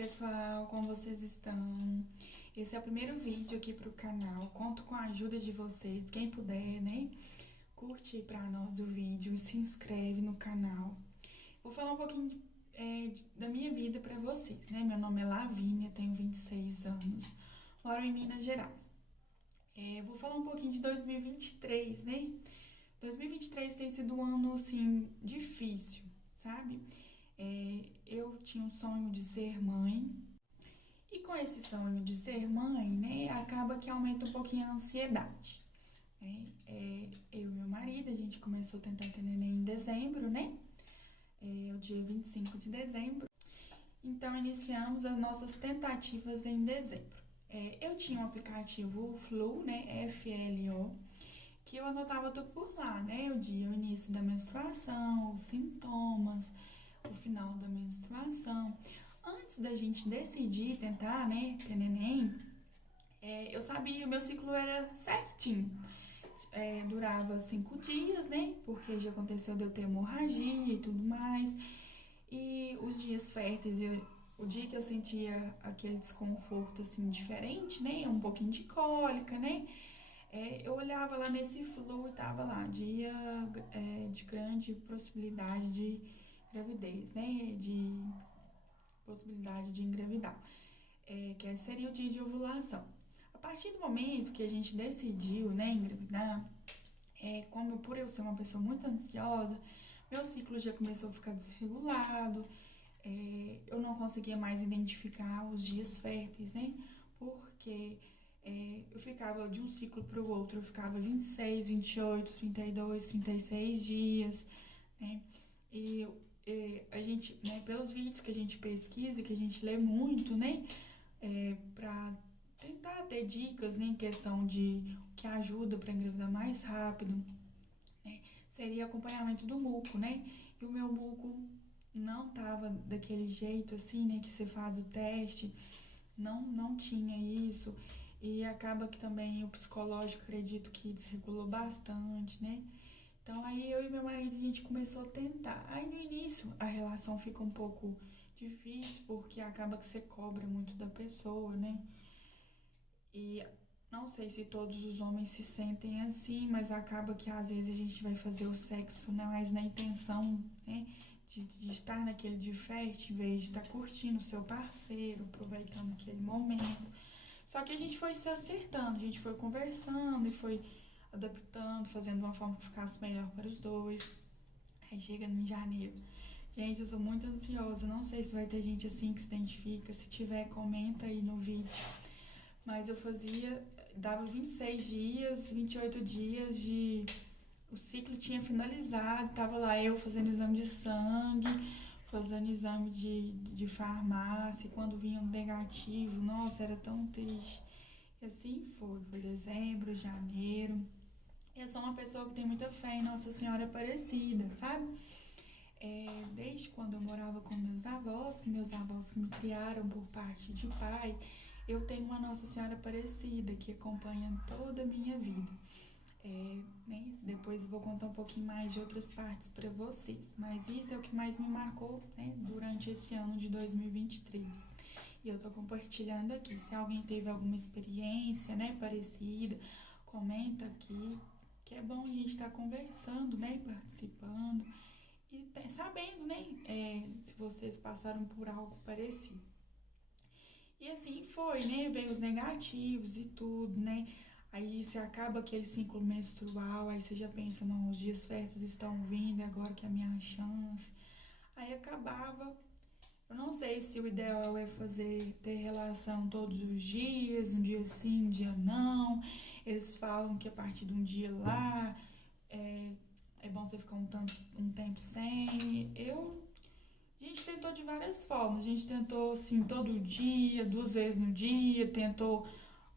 pessoal, como vocês estão? Esse é o primeiro vídeo aqui pro canal. Conto com a ajuda de vocês. Quem puder, né? Curte aí pra nós o vídeo, se inscreve no canal. Vou falar um pouquinho da minha vida pra vocês, né? Meu nome é Lavínia, tenho 26 anos, moro em Minas Gerais. Vou falar um pouquinho de 2023, né? 2023 tem sido um ano, assim, difícil, sabe? Eu tinha um sonho de ser mãe, e com esse sonho de ser mãe, né, acaba que aumenta um pouquinho a ansiedade, né? Eu e meu marido, a gente começou a tentar ter neném em dezembro, né? O dia 25 de dezembro. Então, iniciamos as nossas tentativas em dezembro. Eu tinha um aplicativo Flu, né, FLO, que eu anotava tudo por lá, né? O início da menstruação, os sintomas, o final da menstruação. Antes da gente decidir tentar, né, ter neném, eu sabia, o meu ciclo era certinho. Durava 5 dias, né? Porque já aconteceu de eu ter hemorragia e tudo mais. E os dias férteis, o dia que eu sentia aquele desconforto, assim, diferente, né? Um pouquinho de cólica, né? Eu olhava lá nesse Flu e tava lá, dia de grande possibilidade de gravidez, né? De possibilidade de engravidar, que seria o dia de ovulação. A partir do momento que a gente decidiu, né, engravidar, como por eu ser uma pessoa muito ansiosa, meu ciclo já começou a ficar desregulado, eu não conseguia mais identificar os dias férteis, né, porque eu ficava de um ciclo para o outro, eu ficava 26, 28, 32, 36 dias, né, e a gente, né, pelos vídeos que a gente pesquisa, que a gente lê muito, né, para tentar ter dicas, né, em questão de o que ajuda para engravidar mais rápido, né, seria acompanhamento do muco, né, e o meu muco não tava daquele jeito assim, né, que você faz o teste, não tinha isso, e acaba que também o psicológico, acredito que desregulou bastante, né. Então, aí eu e meu marido, a gente começou a tentar. Aí, no início, a relação fica um pouco difícil, porque acaba que você cobra muito da pessoa, né? E não sei se todos os homens se sentem assim, mas acaba que às vezes a gente vai fazer o sexo, né, mais na intenção, né, de estar naquele de festa, em vez de estar curtindo o seu parceiro, aproveitando aquele momento. Só que a gente foi se acertando, a gente foi conversando e foi adaptando, fazendo de uma forma que ficasse melhor para os dois. Aí chega em janeiro. Gente, eu sou muito ansiosa, não sei se vai ter gente assim que se identifica. Se tiver, comenta aí no vídeo. Mas eu dava 26 dias, 28 dias de... O ciclo tinha finalizado, tava lá eu fazendo exame de sangue, fazendo exame de farmácia, e quando vinha um negativo, nossa, era tão triste. E assim foi dezembro, janeiro. Eu sou uma pessoa que tem muita fé em Nossa Senhora Aparecida, sabe? Desde quando eu morava com meus avós que me criaram por parte de pai, eu tenho uma Nossa Senhora Aparecida que acompanha toda a minha vida. Né? Depois eu vou contar um pouquinho mais de outras partes para vocês, mas isso é o que mais me marcou, né, durante esse ano de 2023. E eu tô compartilhando aqui. Se alguém teve alguma experiência, né, parecida, comenta aqui, que é bom a gente estar conversando, né, participando e sabendo, né, se vocês passaram por algo parecido. E assim foi, né, veio os negativos e tudo, né, aí você acaba aquele ciclo menstrual, aí você já pensa, não, os dias férteis estão vindo, é agora que é a minha chance. Aí acabava. Eu não sei se o ideal é ter relação todos os dias, um dia sim, um dia não. Eles falam que a partir de um dia lá é bom você ficar um tempo sem. A gente tentou de várias formas. A gente tentou assim todo dia, 2 vezes no dia, tentou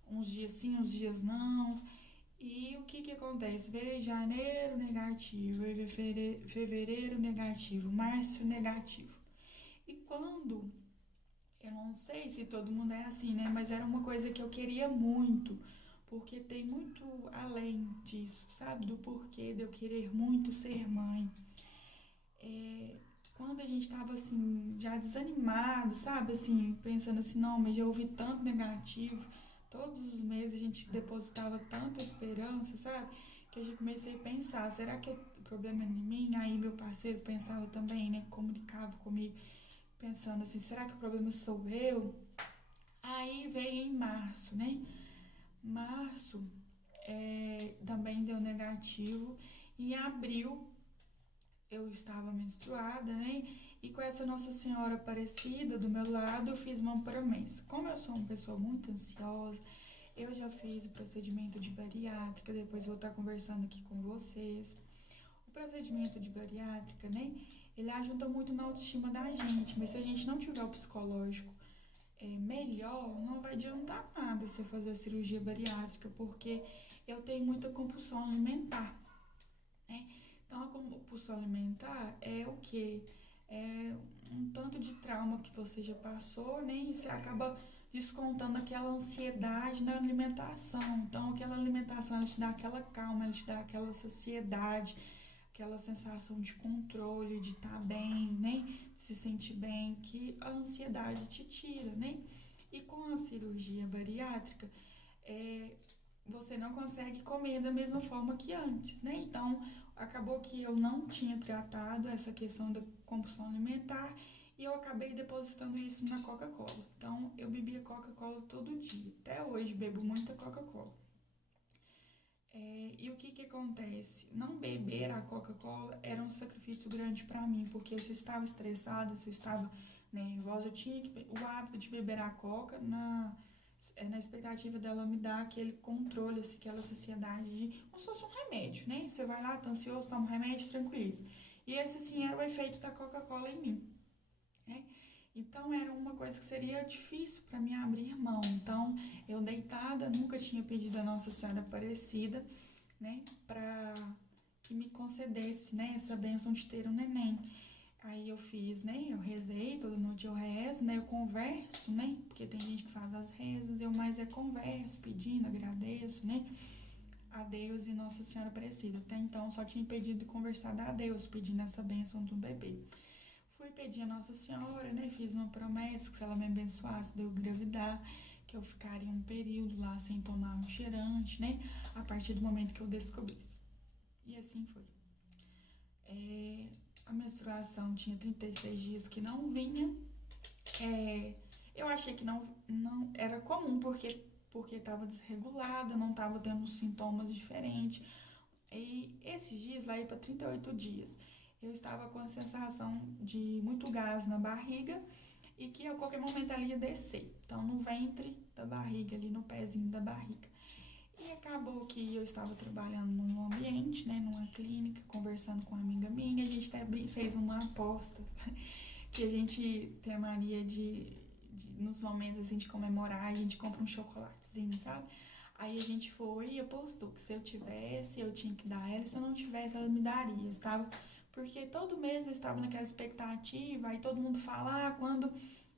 uns dias sim, uns dias não. E o que acontece? Veio janeiro negativo, veio fevereiro negativo, março negativo. E quando, eu não sei se todo mundo é assim, né? Mas era uma coisa que eu queria muito, porque tem muito além disso, sabe? Do porquê de eu querer muito ser mãe. quando a gente tava assim, já desanimado, sabe? Assim, pensando assim, não, mas já ouvi tanto negativo, todos os meses a gente depositava tanta esperança, sabe? Que eu já comecei a pensar, será que o problema é em mim? Aí meu parceiro pensava também, né? Comunicava comigo, pensando assim, será que o problema sou eu? Aí veio em março, né? Março também deu negativo. Em abril eu estava menstruada, né? E com essa Nossa Senhora Aparecida do meu lado, eu fiz uma promessa. Como eu sou uma pessoa muito ansiosa, eu já fiz o procedimento de bariátrica, depois vou estar conversando aqui com vocês. O procedimento de bariátrica, né? Ele ajuda muito na autoestima da gente, mas se a gente não tiver o psicológico melhor, não vai adiantar nada você fazer a cirurgia bariátrica, porque eu tenho muita compulsão alimentar, né? Então, a compulsão alimentar é o quê? É um tanto de trauma que você já passou, né? E você acaba descontando aquela ansiedade na alimentação. Então, aquela alimentação, ela te dá aquela calma, ela te dá aquela saciedade, aquela sensação de controle, de estar bem, né? De se sentir bem, que a ansiedade te tira, né? E com a cirurgia bariátrica, você não consegue comer da mesma forma que antes, né? Então, acabou que eu não tinha tratado essa questão da compulsão alimentar e eu acabei depositando isso na Coca-Cola. Então, eu bebia Coca-Cola todo dia. Até hoje bebo muita Coca-Cola. E o que acontece? Não beber a Coca-Cola era um sacrifício grande para mim, porque se eu estava estressada, se eu estava nervosa, eu tinha o hábito de beber a Coca na expectativa dela me dar aquele controle, assim, aquela saciedade de como se fosse um remédio, né? Você vai lá, tá ansioso, toma um remédio, tranquiliza. E esse, assim, era o efeito da Coca-Cola em mim, né? Então, era uma coisa que seria difícil para mim abrir mão. Então, eu deitada, nunca tinha pedido a Nossa Senhora Aparecida, né, para que me concedesse, né, essa bênção de ter um neném. Aí eu fiz, né, eu rezei, toda noite eu rezo, né, eu converso, né, porque tem gente que faz as rezas, eu mais converso, pedindo, agradeço, né, a Deus e Nossa Senhora Aparecida. Até então, só tinha pedido e conversado a Deus, pedindo essa bênção do bebê. Fui pedir a Nossa Senhora, né? Fiz uma promessa que se ela me abençoasse de eu engravidar, que eu ficaria um período lá sem tomar um cheirante, né? A partir do momento que eu descobrisse. E assim foi. A menstruação tinha 36 dias que não vinha. Eu achei que não era comum, porque estava desregulada, não estava tendo sintomas diferentes. E esses dias, lá ia para 38 dias, eu estava com a sensação de muito gás na barriga e que a qualquer momento ela ia descer. Então, no ventre da barriga, ali no pezinho da barriga. E acabou que eu estava trabalhando num ambiente, né, numa clínica, conversando com uma amiga minha. A gente até fez uma aposta que a gente tem a mania nos momentos assim de comemorar, a gente compra um chocolatezinho, sabe? Aí a gente foi e apostou que se eu tivesse, eu tinha que dar ela, e se eu não tivesse, ela me daria. Eu estava, porque todo mês eu estava naquela expectativa, aí todo mundo fala, quando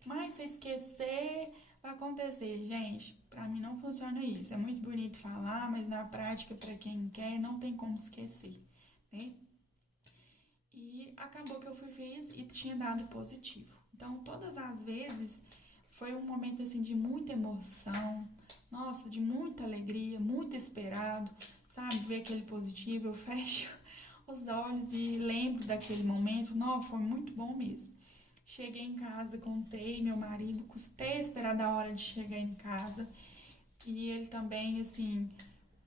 mais você esquecer, vai acontecer. Gente, pra mim não funciona isso. É muito bonito falar, mas na prática, pra quem quer, não tem como esquecer, né? E acabou que eu fiz e tinha dado positivo. Então, todas as vezes foi um momento assim de muita emoção, nossa, de muita alegria, muito esperado, sabe? Ver aquele positivo, eu fecho os olhos e lembro daquele momento. Não, foi muito bom mesmo. Cheguei em casa, contei meu marido, custei esperar da hora de chegar em casa. E ele também, assim,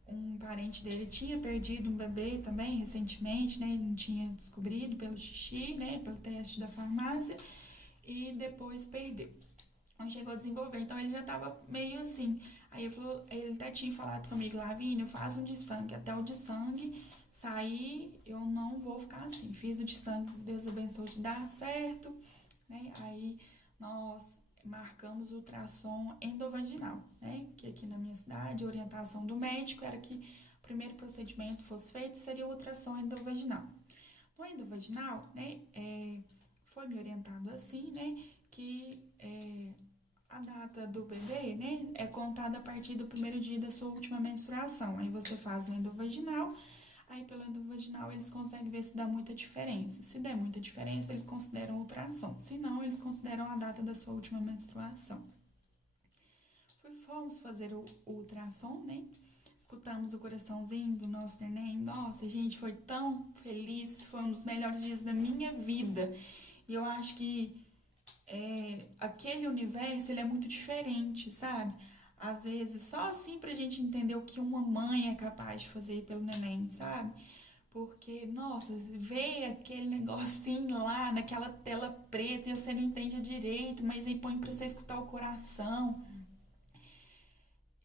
um parente dele tinha perdido um bebê também recentemente, né? Ele não tinha descobrido pelo xixi, né? Pelo teste da farmácia. E depois perdeu. Então chegou a desenvolver, então ele já tava meio assim. Aí ele até tinha falado comigo, Lavínia, eu faço um de sangue, até o de sangue sair, eu não vou ficar assim. Fiz o de sangue, Deus abençoe de dar certo, né? Aí nós marcamos o ultrassom endovaginal, né? Que aqui na minha cidade, a orientação do médico era que o primeiro procedimento fosse feito, seria o ultrassom endovaginal. No endovaginal, né, foi me orientado assim, né, que a data do bebê, né, é contada a partir do primeiro dia da sua última menstruação. Aí você faz o endovaginal, aí Aí pelo endovaginal eles conseguem ver se dá muita diferença. Se der muita diferença, eles consideram ultrassom. Se não, eles consideram a data da sua última menstruação. Fomos fazer o ultrassom, né? Escutamos o coraçãozinho do nosso neném. Nossa, gente, foi tão feliz. Foi um dos melhores dias da minha vida. E eu acho que aquele universo, ele é muito diferente, sabe? Às vezes, só assim pra gente entender o que uma mãe é capaz de fazer pelo neném, sabe? Porque, nossa, vê aquele negocinho lá naquela tela preta e você não entende direito, mas aí põe pra você escutar o coração.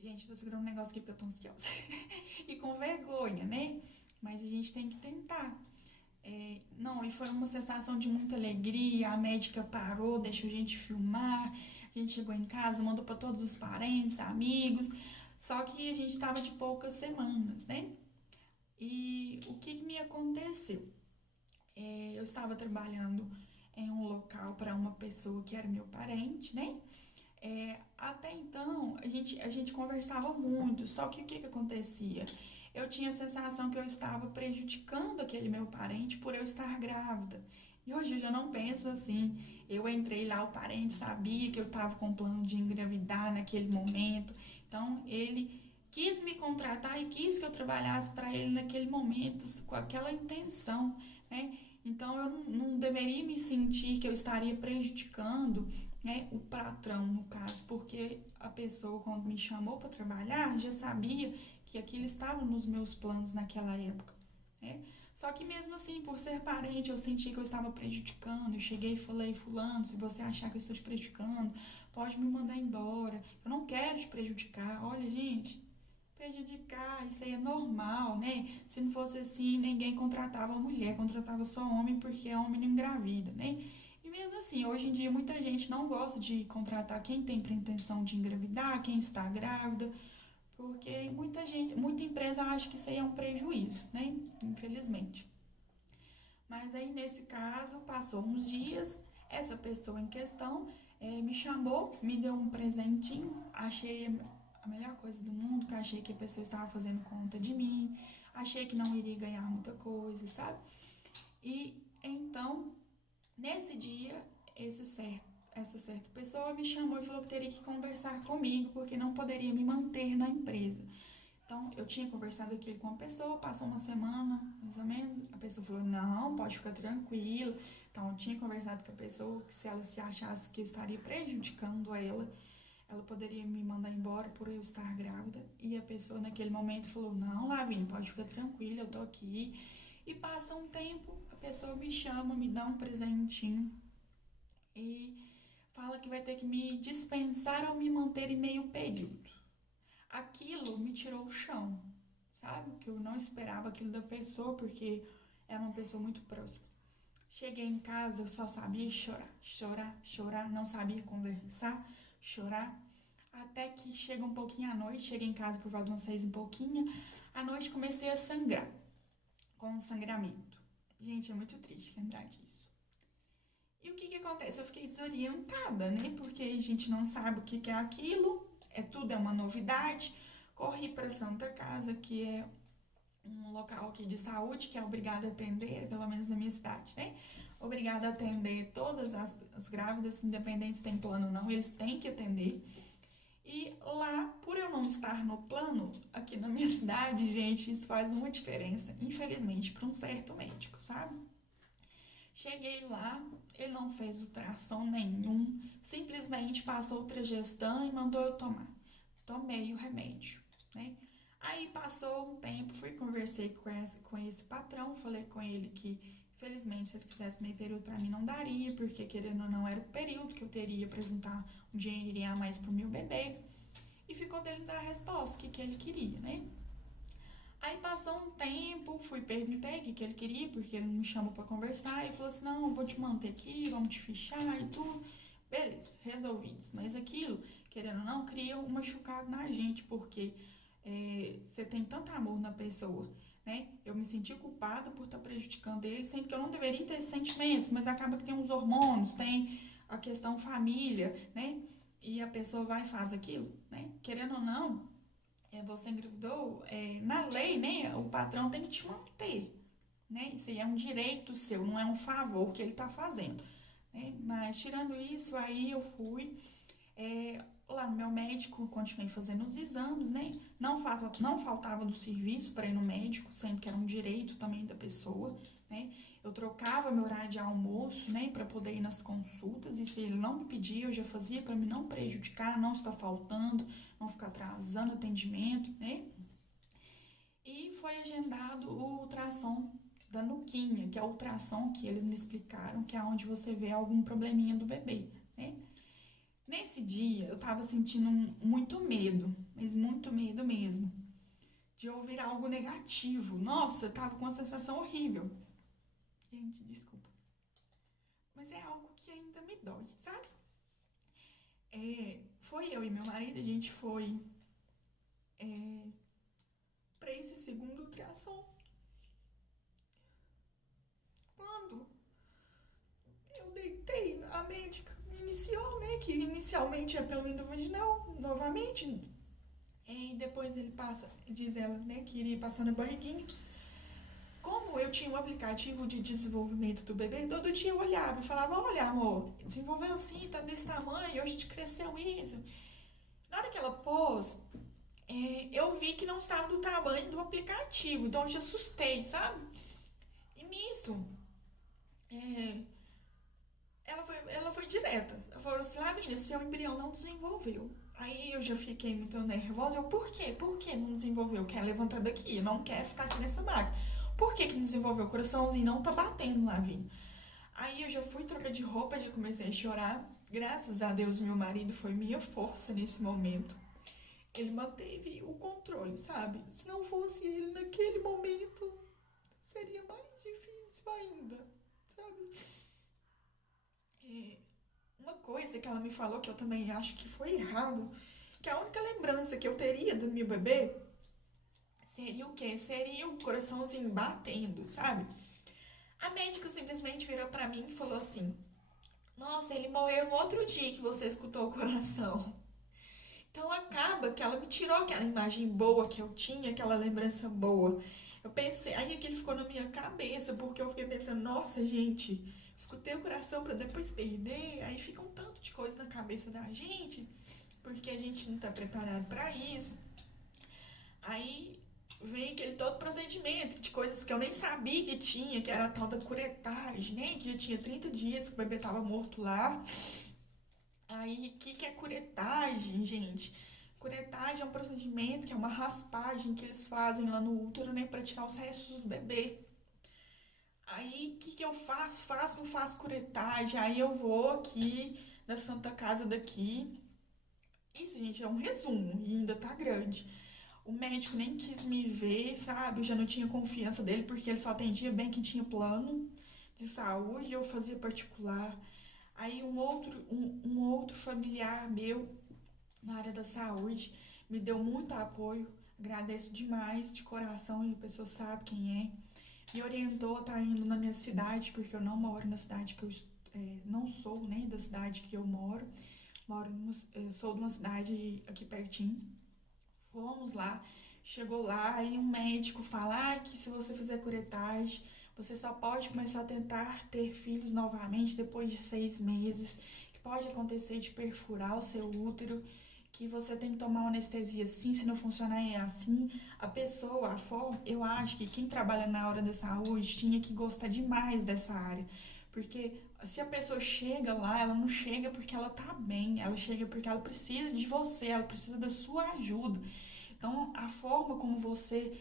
Gente, tô segurando um negócio aqui porque eu tô ansiosa. E com vergonha, né? Mas a gente tem que tentar. Não, e foi uma sensação de muita alegria. A médica parou, deixou a gente filmar. A gente chegou em casa, mandou para todos os parentes, amigos. Só que a gente estava de poucas semanas, né? E o que me aconteceu? Eu estava trabalhando em um local para uma pessoa que era meu parente, né? Até então, a gente conversava muito, só que o que acontecia? Eu tinha a sensação que eu estava prejudicando aquele meu parente por eu estar grávida. E hoje eu já não penso assim. Eu entrei lá, o parente sabia que eu estava com plano de engravidar naquele momento. Então, ele quis me contratar e quis que eu trabalhasse para ele naquele momento, com aquela intenção, né? Então, eu não deveria me sentir que eu estaria prejudicando, né, o patrão, no caso, porque a pessoa, quando me chamou para trabalhar, já sabia que aquilo estava nos meus planos naquela época, né? Só que mesmo assim, por ser parente, eu senti que eu estava prejudicando. Eu cheguei e falei: fulano, se você achar que eu estou te prejudicando, pode me mandar embora. Eu não quero te prejudicar. Olha, gente, prejudicar, isso aí é normal, né? Se não fosse assim, ninguém contratava mulher, contratava só homem, porque homem não engravida, né? E mesmo assim, hoje em dia, muita gente não gosta de contratar quem tem pretensão de engravidar, quem está grávida, porque muita empresa acha que isso aí é um prejuízo, né? Infelizmente. Mas aí, nesse caso, passou uns dias, essa pessoa em questão me chamou, me deu um presentinho, achei a melhor coisa do mundo, que eu achei que a pessoa estava fazendo conta de mim, achei que não iria ganhar muita coisa, sabe? E então, nesse dia, essa certa pessoa me chamou e falou que teria que conversar comigo, porque não poderia me manter na empresa. Então, eu tinha conversado aquilo com uma pessoa, passou uma semana, mais ou menos, a pessoa falou: não, pode ficar tranquila. Então, eu tinha conversado com a pessoa que se ela se achasse que eu estaria prejudicando ela poderia me mandar embora por eu estar grávida. E a pessoa naquele momento falou: não, Lavínia, pode ficar tranquila, eu tô aqui. E passa um tempo, a pessoa me chama, me dá um presentinho e fala que vai ter que me dispensar ou me manter em meio período. Aquilo me tirou o chão, sabe? Que eu não esperava aquilo da pessoa, porque era uma pessoa muito próxima. Cheguei em casa, eu só sabia chorar, não sabia conversar, chorar. Até que chega um pouquinho à noite, cheguei em casa por volta de umas 6 e pouquinho, à noite comecei a sangrar, com um sangramento. Gente, é muito triste lembrar disso. E o que acontece? Eu fiquei desorientada, né? Porque a gente não sabe o que é aquilo, tudo é uma novidade. Corri para Santa Casa, que é um local aqui de saúde que é obrigado a atender, pelo menos na minha cidade, né? Obrigado a atender todas as grávidas, independente se tem plano ou não, eles têm que atender. E lá, por eu não estar no plano, aqui na minha cidade, gente, isso faz uma diferença, infelizmente, para um certo médico, sabe? Cheguei lá, ele não fez ultrassom nenhum, simplesmente passou o Tragestan e mandou eu tomar. Tomei o remédio, né? Aí passou um tempo, conversei com esse patrão, falei com ele que, infelizmente, se ele quisesse meio período para mim não daria, porque querendo ou não era o período que eu teria para juntar um dinheirinho a mais pro meu bebê. E ficou dele me dar a resposta, que ele queria, né? Aí passou um tempo, perguntei o que ele queria, porque ele me chamou para conversar, e falou assim: não, eu vou te manter aqui, vamos te fichar e tudo. Beleza, resolvidos. Mas aquilo, querendo ou não, cria um machucado na gente, porque você tem tanto amor na pessoa, né? Eu me senti culpada por estar prejudicando ele, sendo que eu não deveria ter esses sentimentos, mas acaba que tem uns hormônios, tem a questão família, né? E a pessoa vai e faz aquilo, né? Querendo ou não, você engravidou, na lei, né, o patrão tem que te manter, né? Isso aí é um direito seu, não é um favor que ele tá fazendo, né? Mas tirando isso, aí eu fui lá no meu médico, continuei fazendo os exames, né? Não faltava do serviço para ir no médico, sendo que era um direito também da pessoa, né? Eu trocava meu horário de almoço, né, para poder ir nas consultas, e se ele não me pedia, eu já fazia para me não prejudicar, não estar faltando, não ficar atrasando atendimento, né? E foi agendado o ultrassom da nuquinha, que é o ultrassom que eles me explicaram, que é onde você vê algum probleminha do bebê, né? Nesse dia, eu tava sentindo muito medo, mas muito medo mesmo, de ouvir algo negativo. Nossa, eu tava com uma sensação horrível. Gente, desculpa. Mas é algo que ainda me dói, sabe? Foi eu e meu marido, a gente foi pra esse segundo ultrassom. Quando eu deitei, a médica iniciou, né? Que inicialmente é pelo endovaginal, novamente. E depois ele passa, diz ela, né, que iria passar na barriguinha. Como eu tinha um aplicativo de desenvolvimento do bebê, todo dia eu olhava e falava, olha amor, desenvolveu assim, tá desse tamanho, hoje te cresceu isso. Na hora que ela pôs, eu vi que não estava do tamanho do aplicativo, então eu já assustei, sabe? E nisso, é, ela foi direta. Ela falou assim, Lavínia, seu embrião não desenvolveu. Aí eu já fiquei muito nervosa. Eu, por quê? Por que não desenvolveu? Quer levantar daqui? Eu não quero ficar aqui nessa maca. Por que não desenvolveu? O coraçãozinho não tá batendo, Lavínia. Aí eu já fui trocar de roupa, já comecei a chorar. Graças a Deus, meu marido foi minha força nesse momento. Ele manteve o controle, sabe? Se não fosse ele naquele momento, seria mais difícil ainda, sabe? Uma coisa que ela me falou que eu também acho que foi errado, que a única lembrança que eu teria do meu bebê seria o quê? Seria o coraçãozinho batendo, sabe? A médica simplesmente virou pra mim e falou assim: Nossa, ele morreu no outro dia que você escutou o coração. Então acaba que ela me tirou aquela imagem boa que eu tinha, aquela lembrança boa. Eu pensei, aí aquilo ficou na minha cabeça, porque eu fiquei pensando, nossa, gente, escutei o coração pra depois perder, aí fica um tanto de coisa na cabeça da gente, porque a gente não tá preparado pra isso. Aí vem aquele todo procedimento de coisas que eu nem sabia que tinha, que era a tal da curetagem, né? Que já tinha 30 dias que o bebê tava morto lá. Aí, o que é curetagem, gente? Curetagem é um procedimento que é uma raspagem que eles fazem lá no útero, né, pra tirar os restos do bebê. Aí, o que eu faço? Não faço curetagem. Aí eu vou aqui na Santa Casa daqui. Isso, gente, é um resumo e ainda tá grande. O médico nem quis me ver, sabe? Eu já não tinha confiança dele porque ele só atendia bem quem tinha plano de saúde, eu fazia particular. Aí um outro familiar meu na área da saúde me deu muito apoio, agradeço demais de coração e a pessoa sabe quem é. Me orientou a estar indo na minha cidade, porque eu não moro na cidade que eu não sou, né, da cidade que eu moro. Sou de uma cidade aqui pertinho. Fomos lá, chegou lá e um médico fala que se você fizer curetagem, você só pode começar a tentar ter filhos novamente depois de 6 meses, que pode acontecer de perfurar o seu útero, que você tem que tomar uma anestesia assim, se não funcionar é assim. A pessoa, a forma, eu acho que quem trabalha na área da saúde tinha que gostar demais dessa área, porque se a pessoa chega lá, ela não chega porque ela tá bem, ela chega porque ela precisa de você, ela precisa da sua ajuda. Então, a forma como você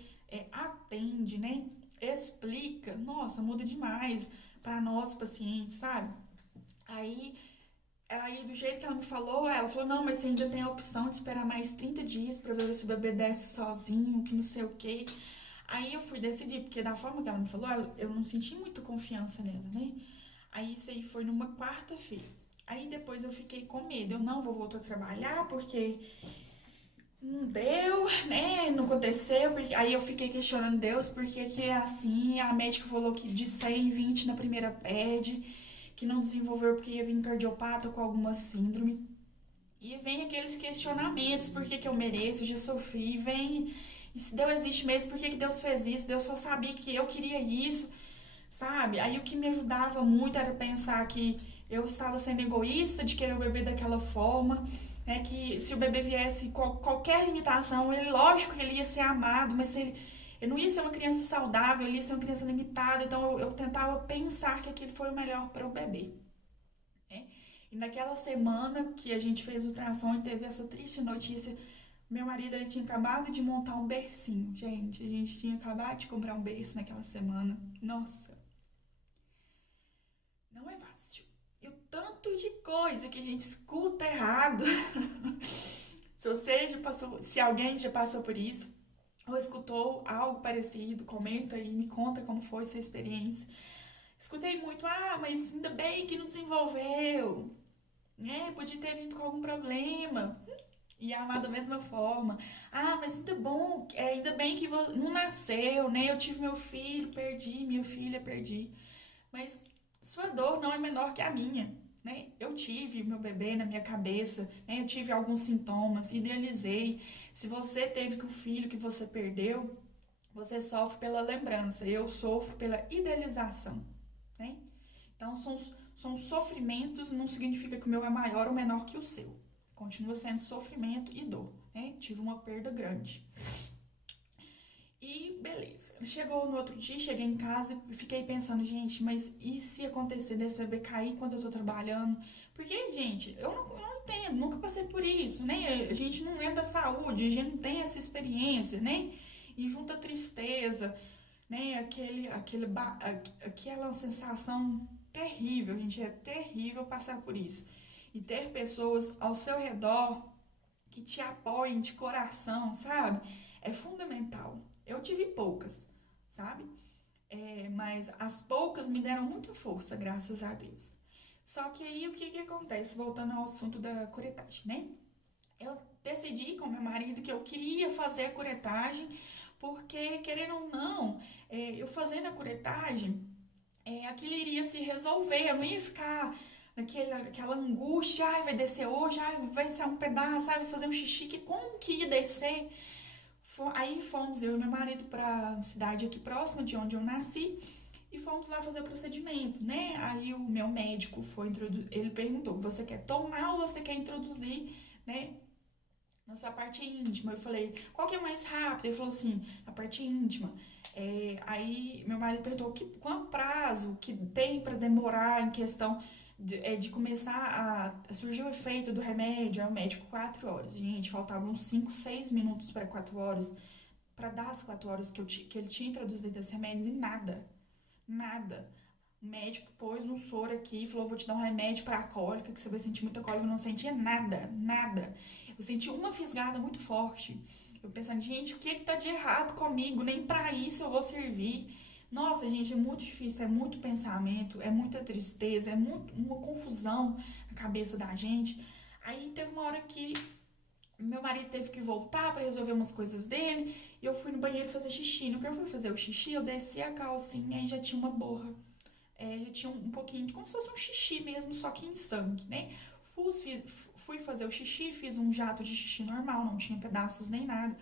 atende, né, explica, nossa, muda demais para nós pacientes, sabe? Aí, do jeito que ela falou, não, mas você ainda tem a opção de esperar mais 30 dias para ver se o bebê desce sozinho, que não sei o quê. Aí eu fui decidir, porque da forma que ela me falou, eu não senti muita confiança nela, né? Aí isso aí foi numa quarta-feira. Aí depois eu fiquei com medo, eu não vou voltar a trabalhar porque não deu, né? Não aconteceu. Aí eu fiquei questionando Deus, porque que é assim? A médica falou que de 100, 20 na primeira pede, que não desenvolveu porque ia vir cardiopata com alguma síndrome. Ia vem aqueles questionamentos, por que que eu mereço, eu já sofri, vem, e se Deus existe mesmo, por que que Deus fez isso? Deus só sabia que eu queria isso, sabe? Aí o que me ajudava muito era pensar que eu estava sendo egoísta de querer o bebê daquela forma, né? Que se o bebê viesse com qualquer limitação, ele, lógico que ele ia ser amado, mas se ele não ia ser uma criança saudável, ele ia ser uma criança limitada, então eu tentava pensar que aquilo foi o melhor para o bebê, né? E naquela semana que a gente fez o ultrassom e teve essa triste notícia, meu marido ele tinha acabado de montar um bercinho. Gente, a gente tinha acabado de comprar um berço naquela semana. Nossa, não é fácil. E o tanto de coisa que a gente escuta errado. Se você já passou, se alguém já passou por isso, ou escutou algo parecido, comenta aí, me conta como foi sua experiência. Escutei muito, mas ainda bem que não desenvolveu, né? Podia ter vindo com algum problema. E amar da mesma forma. Mas ainda bom, ainda bem que não nasceu, né? Eu tive meu filho, perdi, minha filha, perdi. Mas sua dor não é menor que a minha, né? Eu tive meu bebê na minha cabeça, né? Eu tive alguns sintomas, idealizei. Se você teve com o filho que você perdeu, você sofre pela lembrança, eu sofro pela idealização, né? Então, são sofrimentos, não significa que o meu é maior ou menor que o seu. Continua sendo sofrimento e dor, né? Tive uma perda grande. E beleza. Chegou no outro dia, cheguei em casa e fiquei pensando, gente, mas e se acontecer desse bebê cair quando eu tô trabalhando? Porque, gente, eu não entendo, nunca passei por isso, né? A gente não é da saúde, a gente não tem essa experiência, né? E junta tristeza, né? Aquela sensação terrível, gente, é terrível passar por isso. E ter pessoas ao seu redor que te apoiem de coração, sabe? É fundamental. Eu tive poucas, sabe? Mas as poucas me deram muita força, graças a Deus. Só que aí o que que acontece? Voltando ao assunto da curetagem, né? Eu decidi com meu marido que eu queria fazer a curetagem, porque, querendo ou não, eu fazendo a curetagem, aquilo iria se resolver. Eu não ia ficar aquela angústia, vai descer hoje, vai ser um pedaço, vai fazer um xixi, que como que ia descer? Aí fomos eu e meu marido para a cidade aqui próxima de onde eu nasci e fomos lá fazer o procedimento, né? Aí o meu médico ele perguntou, você quer tomar ou você quer introduzir, né? Na sua parte íntima. Eu falei, qual que é mais rápido? Ele falou assim, a parte íntima. Aí meu marido perguntou qual prazo que tem para demorar em questão de começar a surgir o efeito do remédio. Aí o médico, 4 horas. Gente, faltavam 5, 6 minutos para 4 horas, para dar as 4 horas que ele tinha introduzido esses remédios e nada. Nada. O médico pôs um soro aqui e falou, vou te dar um remédio para a cólica, que você vai sentir muita cólica. Eu não sentia nada, nada. Eu senti uma fisgada muito forte. Eu pensando, gente, o que tá de errado comigo? Nem para isso eu vou servir. Nossa, gente, é muito difícil, é muito pensamento, é muita tristeza, é muito, uma confusão na cabeça da gente. Aí teve uma hora que meu marido teve que voltar para resolver umas coisas dele e eu fui no banheiro fazer xixi. No que eu fui fazer o xixi, eu desci a calcinha e já tinha uma borra. Já tinha um pouquinho de como se fosse um xixi mesmo, só que em sangue, né? Fui fazer o xixi, fiz um jato de xixi normal, não tinha pedaços nem nada.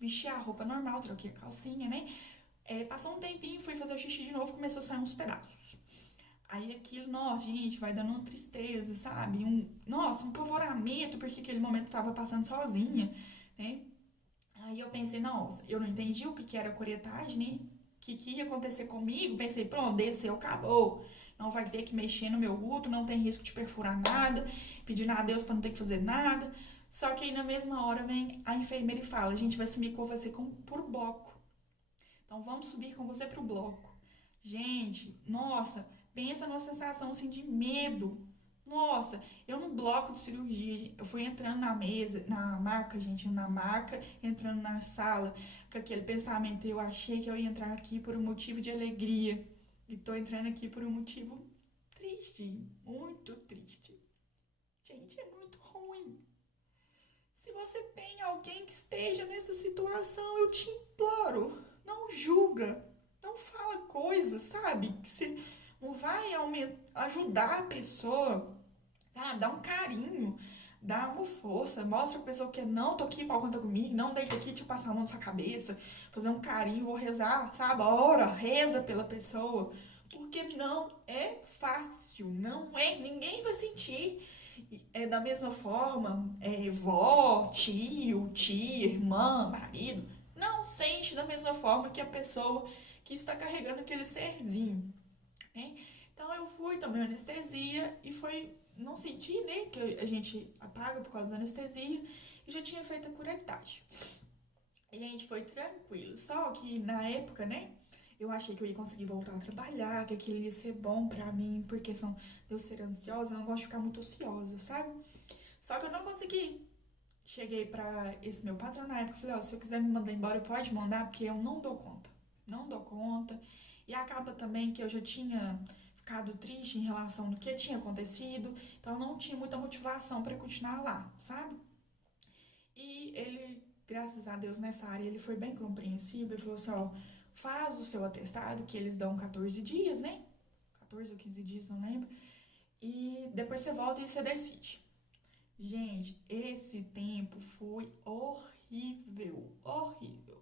Vesti a roupa normal, troquei a calcinha, né? Passou um tempinho, fui fazer o xixi de novo, começou a sair uns pedaços. Aí aquilo, nossa, gente, vai dando uma tristeza, sabe? Nossa, um pavoramento, porque aquele momento tava passando sozinha, né? Aí eu pensei, nossa, eu não entendi o que era curetagem, né? Que ia acontecer comigo. Pensei, pronto, desceu, acabou. Não vai ter que mexer no meu útero, não tem risco de perfurar nada, pedindo a Deus para não ter que fazer nada. Só que aí na mesma hora vem a enfermeira e fala, a gente vai subir com você por bloco. Então vamos subir com você pro bloco. Gente, nossa, pensa numa sensação assim de medo. Nossa, eu no bloco de cirurgia, eu fui entrando na mesa, na maca, gente, na maca, entrando na sala, com aquele pensamento, eu achei que eu ia entrar aqui por um motivo de alegria, e tô entrando aqui por um motivo triste, muito triste. Gente, é muito ruim. Se você tem alguém que esteja nessa situação, eu te imploro, não julga, não fala coisas, sabe? Que você não vai ajudar a pessoa, sabe? Dá um carinho, dá uma força, mostra pra pessoa que não, tô aqui, pau, conta comigo, não deita aqui, deixa eu passar a mão na sua cabeça, fazer um carinho, vou rezar, sabe? Ora, reza pela pessoa, porque não é fácil, não é, ninguém vai sentir da mesma forma, vó, tio, tia, irmã, marido, não sente da mesma forma que a pessoa que está carregando aquele serzinho, né? Então eu fui, tomei anestesia e foi, não senti, né, que a gente apaga por causa da anestesia e já tinha feito a curetagem. E a gente foi tranquilo, só que na época, né, eu achei que eu ia conseguir voltar a trabalhar, que aquilo ia ser bom pra mim, por questão de eu ser ansiosa, eu não gosto de ficar muito ociosa, sabe? Só que eu não consegui. Cheguei pra esse meu patrão na época e falei, ó, se eu quiser me mandar embora, pode mandar, porque eu não dou conta. Não dou conta. E acaba também que eu já tinha ficado triste em relação do que tinha acontecido, então eu não tinha muita motivação para continuar lá, sabe? E ele, graças a Deus, nessa área, ele foi bem compreensível, ele falou assim, ó, faz o seu atestado, que eles dão 14 dias, né? 14 ou 15 dias, não lembro. E depois você volta e você decide. Gente, esse tempo foi horrível, horrível.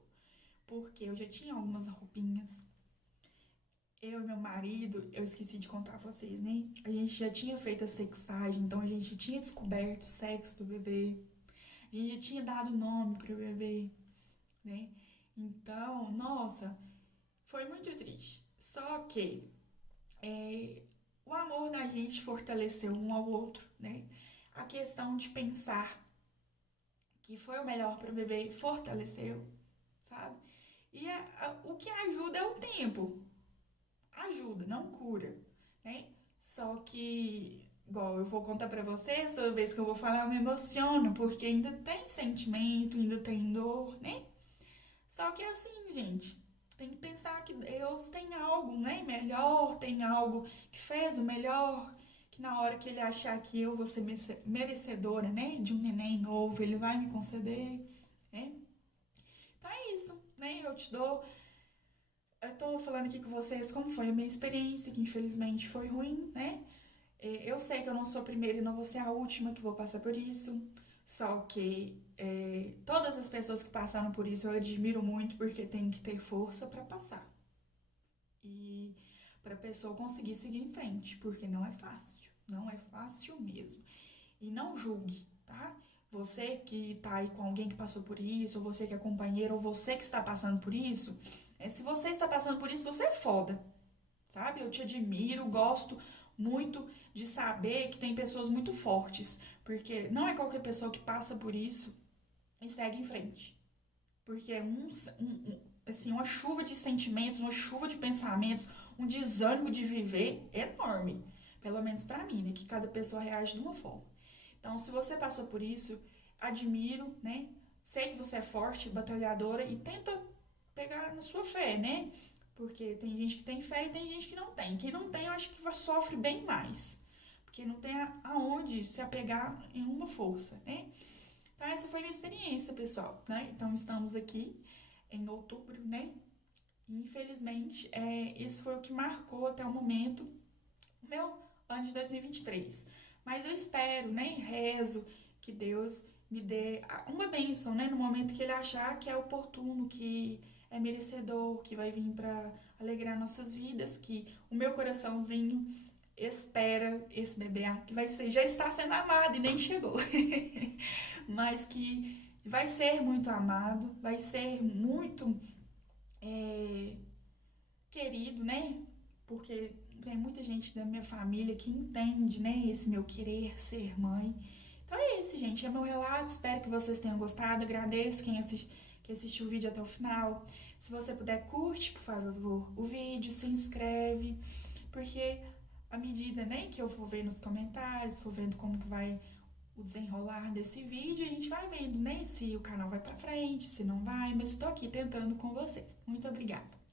Porque eu já tinha algumas roupinhas. Eu e meu marido, eu esqueci de contar pra vocês, né? A gente já tinha feito a sexagem, então a gente tinha descoberto o sexo do bebê. A gente já tinha dado nome pro bebê, né? Então, nossa, foi muito triste. Só que o amor da gente fortaleceu um ao outro, né? A questão de pensar que foi o melhor para o bebê fortaleceu, sabe? E o que ajuda é o tempo. Ajuda, não cura, né? Só que, igual eu vou contar pra vocês, toda vez que eu vou falar eu me emociono, porque ainda tem sentimento, ainda tem dor, né? Só que é assim, gente, tem que pensar que Deus tem algo, né, melhor, tem algo que fez o melhor, que na hora que ele achar que eu vou ser merecedora, né, de um neném novo, ele vai me conceder, né? Então é isso, né? Eu tô falando aqui com vocês como foi a minha experiência, que infelizmente foi ruim, né? Eu sei que eu não sou a primeira e não vou ser a última que vou passar por isso. Só que todas as pessoas que passaram por isso eu admiro muito porque tem que ter força para passar. E para a pessoa conseguir seguir em frente, porque não é fácil. Não é fácil mesmo. E não julgue, tá? Você que tá aí com alguém que passou por isso, ou você que é companheiro, ou você que está passando por isso, se você está passando por isso, você é foda, sabe? Eu te admiro, gosto muito de saber que tem pessoas muito fortes, porque não é qualquer pessoa que passa por isso e segue em frente. Porque é assim, uma chuva de sentimentos, uma chuva de pensamentos, um desânimo de viver enorme. Pelo menos pra mim, né? Que cada pessoa reage de uma forma. Então, se você passou por isso, admiro, né? Sei que você é forte, batalhadora e tenta pegar na sua fé, né? Porque tem gente que tem fé e tem gente que não tem. Quem não tem, eu acho que sofre bem mais. Porque não tem aonde se apegar em uma força, né? Então, essa foi a minha experiência, pessoal, né? Então, estamos aqui em outubro, né? Infelizmente, isso foi o que marcou até o momento o meu ano de 2023. Mas eu espero, né? Rezo que Deus me dê uma bênção, né? No momento que Ele achar que é oportuno, que é merecedor, que vai vir para alegrar nossas vidas, que o meu coraçãozinho espera esse bebê que vai ser, já está sendo amado e nem chegou, mas que vai ser muito amado, vai ser muito querido, né? Porque tem muita gente da minha família que entende, né, esse meu querer ser mãe. Então é isso, gente, é meu relato, espero que vocês tenham gostado, agradeço que assistiu o vídeo até o final. Se você puder, curte, por favor, o vídeo, se inscreve, porque à medida, né, que eu for vendo nos comentários, for vendo como que vai o desenrolar desse vídeo, a gente vai vendo, né, se o canal vai pra frente, se não vai, mas estou aqui tentando com vocês. Muito obrigada!